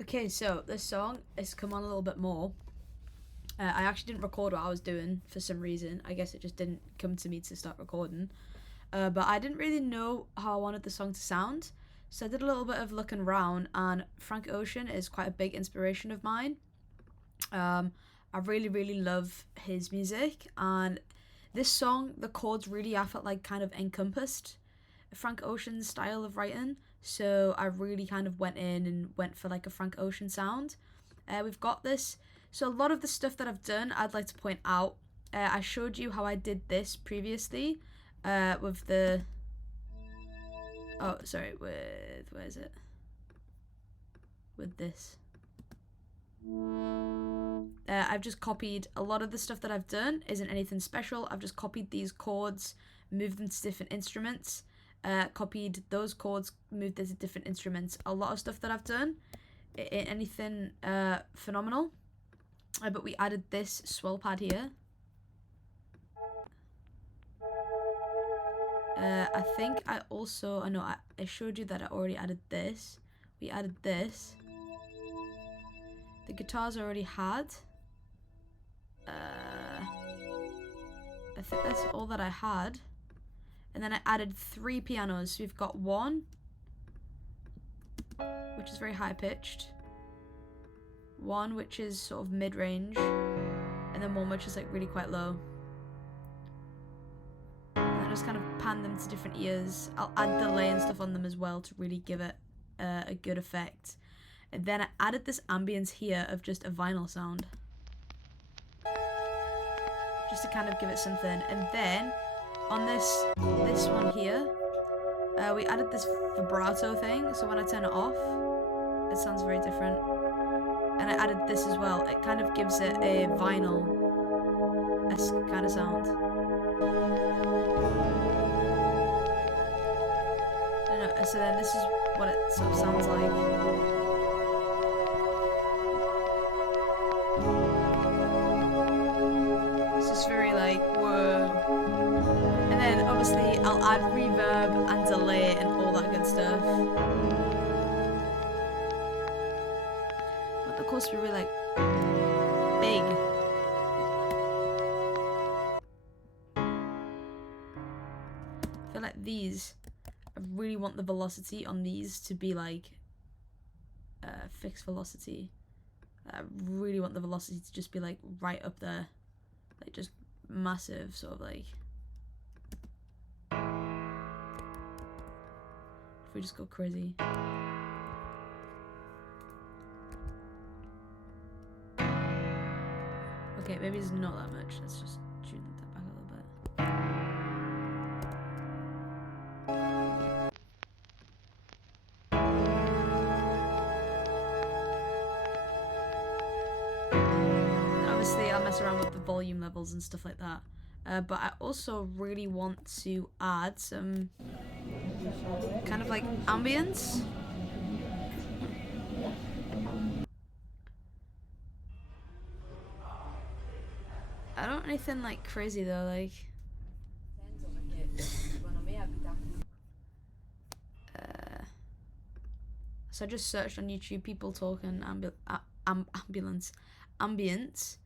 Okay, so this song has come on a little bit more. I actually didn't record what I was doing for some reason. I guess it just didn't come to me to start recording. But I didn't really know how I wanted the song to sound. So I did a little bit of looking around, and Frank Ocean is quite a big inspiration of mine. I really, really love his music, and this song, the chords really, I felt like kind of encompassed Frank Ocean's style of writing. So I really kind of went in and went for like a Frank Ocean sound. We've got this. So a lot of the stuff that I've done, I'd like to point out. I showed you how I did this previously, with the. Oh, sorry. Where is it? With this. I've just copied a lot of the stuff that I've done. Isn't anything special. I've just copied these chords, moved them to different instruments. Copied those chords, moved them to different instruments. A lot of stuff that I've done. Anything phenomenal. But we added this swell pad here. I think I also, I know I showed you that I already added this. We added this. The guitars I already had. I think that's all that I had. And then I added 3 pianos. So we've got one, which is very high pitched. One which is sort of mid-range. And then one which is like really quite low. And I just kind of pan them to different ears. I'll add delay and stuff on them as well to really give it a good effect. And then I added this ambience here of just a vinyl sound. Just to kind of give it something. And then on this one here, we added this vibrato thing. So when I turn it off, it sounds very different. And I added this as well. It kind of gives it a vinyl-esque kind of sound. I don't know, so then this is what it sort of sounds like. It's just very like, whoa. And then obviously I'll add reverb and delay and all that good stuff. But of course we're really like big. I feel like these, I really want the velocity on these to be like fixed velocity. I really want the velocity to just be like right up there, like just massive, sort of like. If we just go crazy. Okay, maybe it's not that much. Let's just tune that back a little bit. Obviously, I'll mess around with the volume levels and stuff like that. But I also really want to add some kind of like ambience. I don't want anything like crazy though, like. So I just searched on YouTube people talking ambience.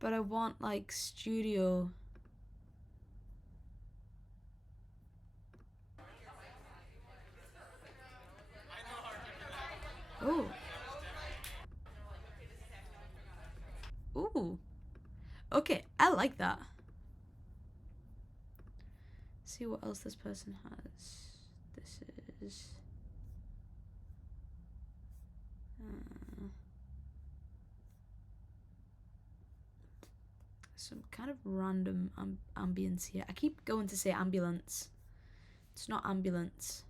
But I want like studio. Oh. Ooh. Okay, I like that. See what else this person has. This is some kind of random ambience here. I keep going to say ambulance. It's not ambulance.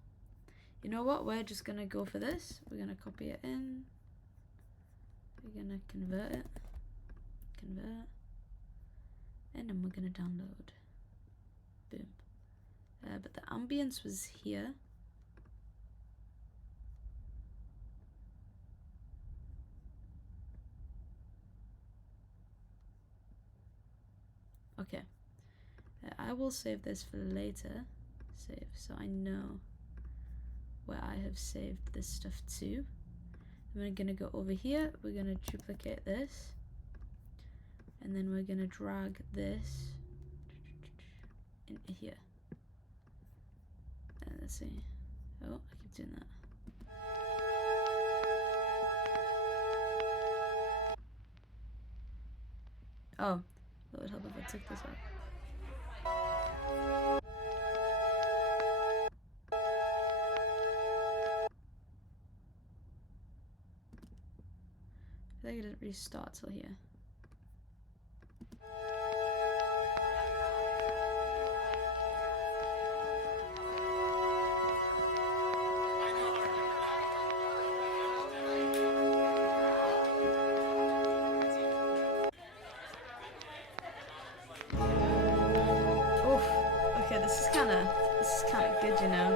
You know what? We're just gonna go for this. We're gonna copy it in. We're gonna convert it. Convert. And then we're gonna download. Boom. But the ambience was here. Okay. I will save this for later. Save, so I know where I have saved this stuff to. We're gonna go over here, we're gonna duplicate this, and then we're gonna drag this into here. And let's see. Oh, I keep doing that. Oh, that would help if I took this out. I think it didn't really start till here. Oof. Okay, this is kind of good, you know.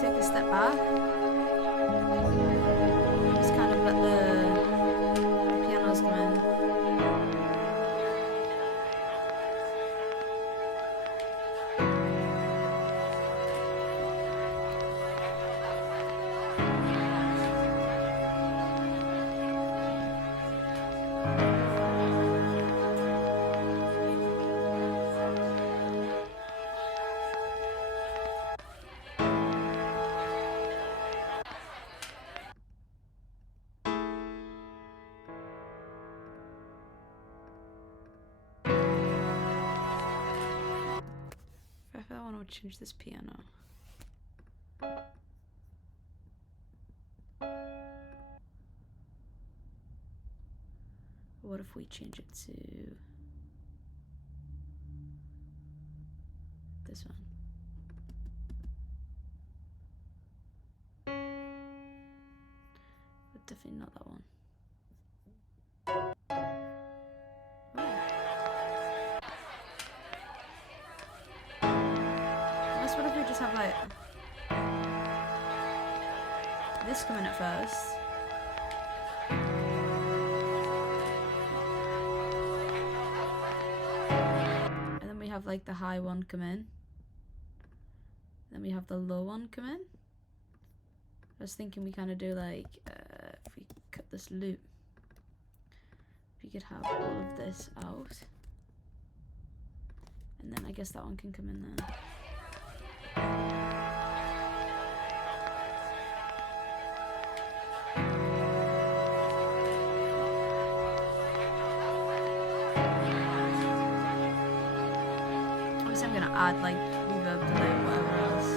Take a step back. Just kind of let the pianos come in. If I want to change this piano. What if we change it to this one? But definitely not that one. What if we just have like this coming at first, and then we have like the high one come in, then we have the low one come in. I was thinking we kind of do like if we cut this loop, we could have all of this out, and then I guess that one can come in there. Obviously I'm gonna add like reverb, delay, whatever else.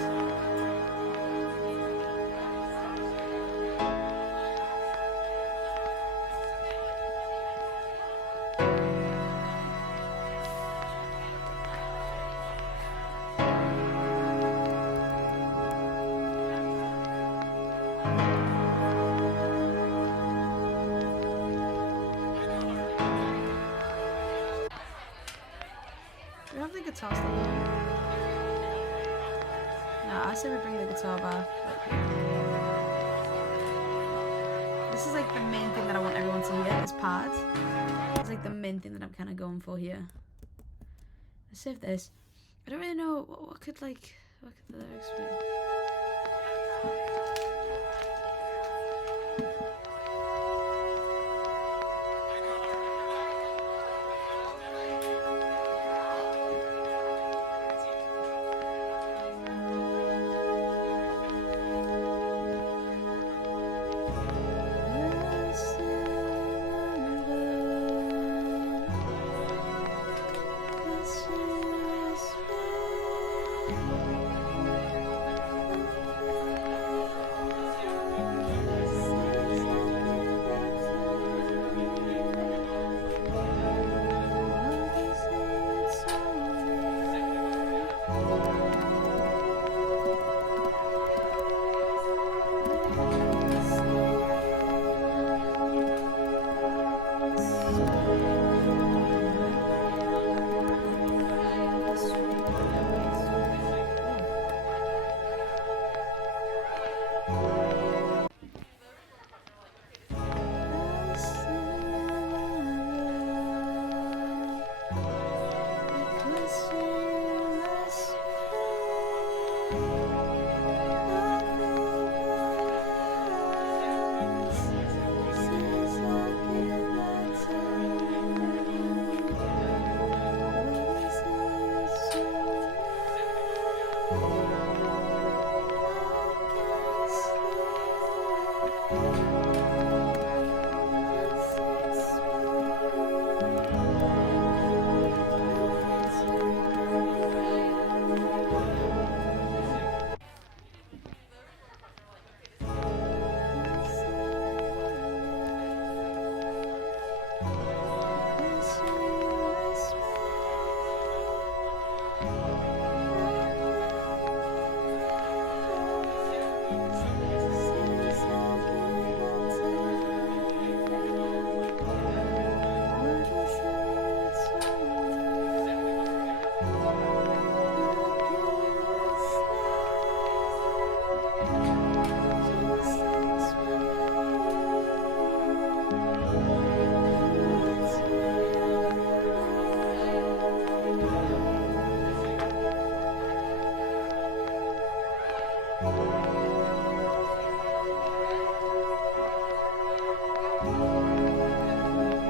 Do we have the guitar still on? No, I say we bring the guitar back. This is like the main thing that I want everyone to hear, this part. It's like the main thing that I'm kind of going for here. Let's save this. I don't really know what could the lyrics be.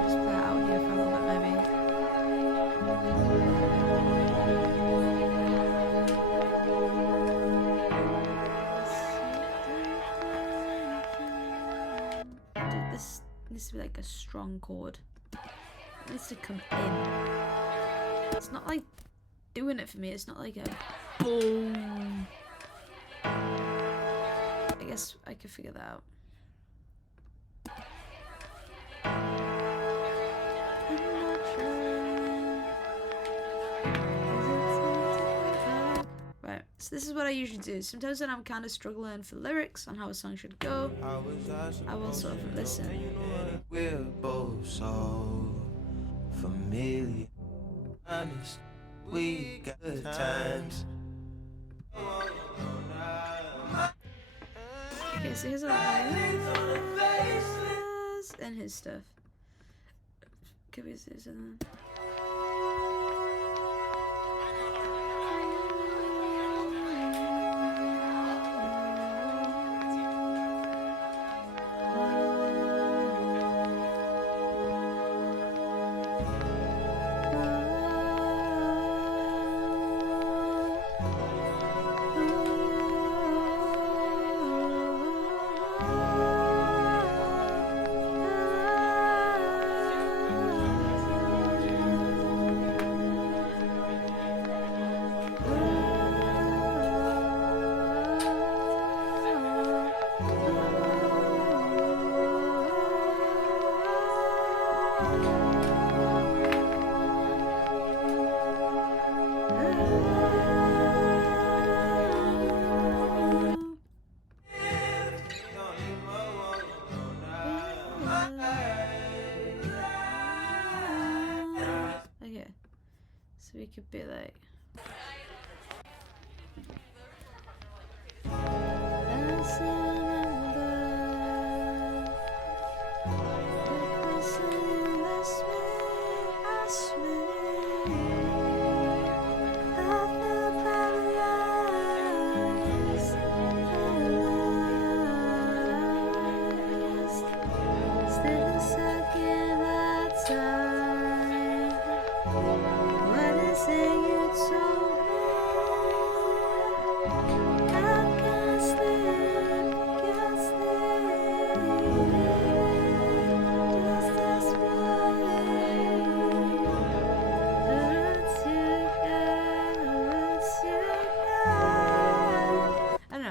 Just play it out here for a little bit, maybe. Dude, this needs to be like a strong chord. It needs to come in. It's not like doing it for me. It's not like a boom. I guess I could figure that out. Right, so this is what I usually do. Sometimes when I'm kind of struggling for lyrics on how a song should go, I will sort of listen. We're both so familiar. Honest, we got good times. Okay, so here's a and his stuff. Could we see something? Okay, so we could be like.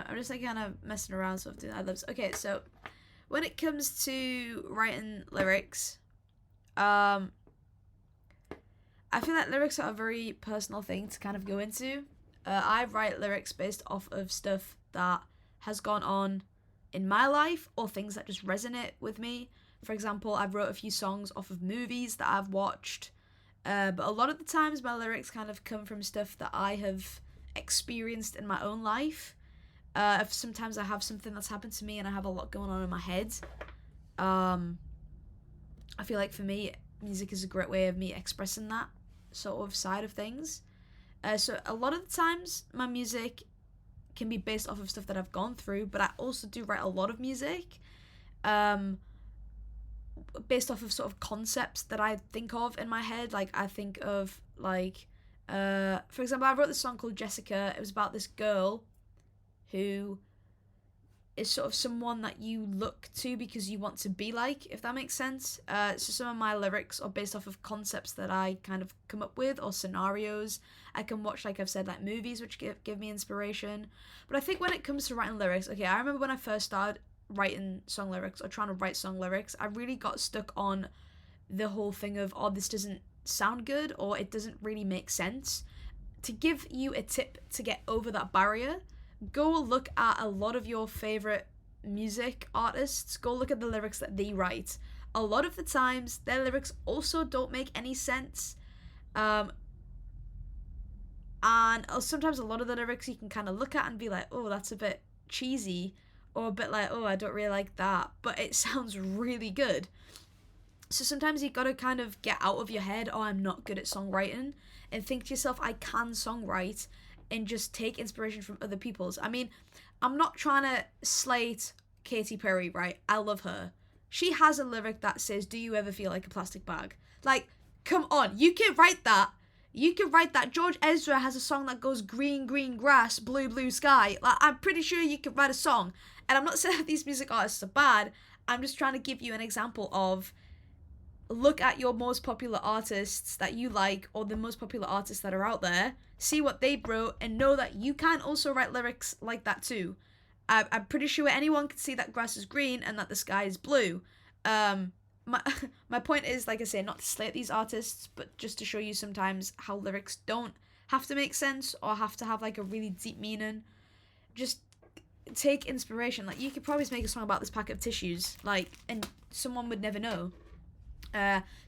I'm just like kind of messing around sort of doing ad libs. Okay, so when it comes to writing lyrics, I feel like lyrics are a very personal thing to kind of go into. I write lyrics based off of stuff that has gone on in my life or things that just resonate with me. For example, I've wrote a few songs off of movies that I've watched, but a lot of the times my lyrics kind of come from stuff that I have experienced in my own life. If sometimes I have something that's happened to me and I have a lot going on in my head, I feel like for me, music is a great way of me expressing that sort of side of things. So a lot of the times my music can be based off of stuff that I've gone through, but I also do write a lot of music based off of sort of concepts that I think of in my head. Like I think of like, for example, I wrote this song called Jessica. It was about this girl who is sort of someone that you look to because you want to be like, if that makes sense. So some of my lyrics are based off of concepts that I kind of come up with or scenarios. I can watch, like I've said, like movies which give me inspiration. But I think when it comes to writing lyrics, okay, I remember when I first started writing song lyrics or trying to write song lyrics, I really got stuck on the whole thing of, oh, this doesn't sound good or it doesn't really make sense. To give you a tip to get over that barrier, go look at a lot of your favorite music artists. Go look at the lyrics that they write. A lot of the times, their lyrics also don't make any sense. And sometimes a lot of the lyrics you can kind of look at and be like, oh, that's a bit cheesy. Or a bit like, oh, I don't really like that. But it sounds really good. So sometimes you gotta kind of get out of your head, oh, I'm not good at songwriting. And think to yourself, I can songwrite. And just take inspiration from other people's. I mean, I'm not trying to slate Katy Perry, right? I love her. she has a lyric that says, "Do you ever feel like a plastic bag?" Like, come on, you can write that. You can write that. George Ezra has a song that goes green, green grass, blue, blue sky. Like, I'm pretty sure you could write a song. And I'm not saying that these music artists are bad. I'm just trying to give you an example of, look at your most popular artists that you like, or the most popular artists that are out there, see what they wrote, and know that you can also write lyrics like that too. I'm pretty sure anyone can see that grass is green and that the sky is blue. My my point is, like I say, not to slate these artists, but just to show you sometimes how lyrics don't have to make sense or have to have like a really deep meaning. Just take inspiration. Like, you could probably make a song about this packet of tissues, like, and someone would never know.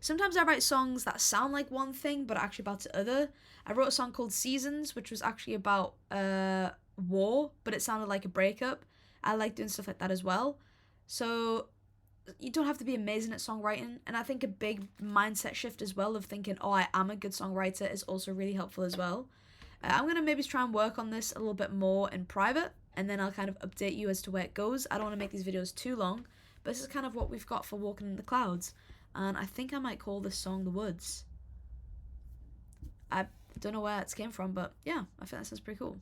Sometimes I write songs that sound like one thing but are actually about the other. I wrote a song called Seasons, which was actually about war, but it sounded like a breakup. I like doing stuff like that as well. So you don't have to be amazing at songwriting, and I think a big mindset shift as well of thinking, oh, I am a good songwriter, is also really helpful as well. I'm going to maybe try and work on this a little bit more in private, and then I'll kind of update you as to where it goes. I don't want to make these videos too long, but this is kind of what we've got for Walking in the Clouds. And I think I might call this song The Woods. I don't know where it came from, but yeah, I think that sounds pretty cool.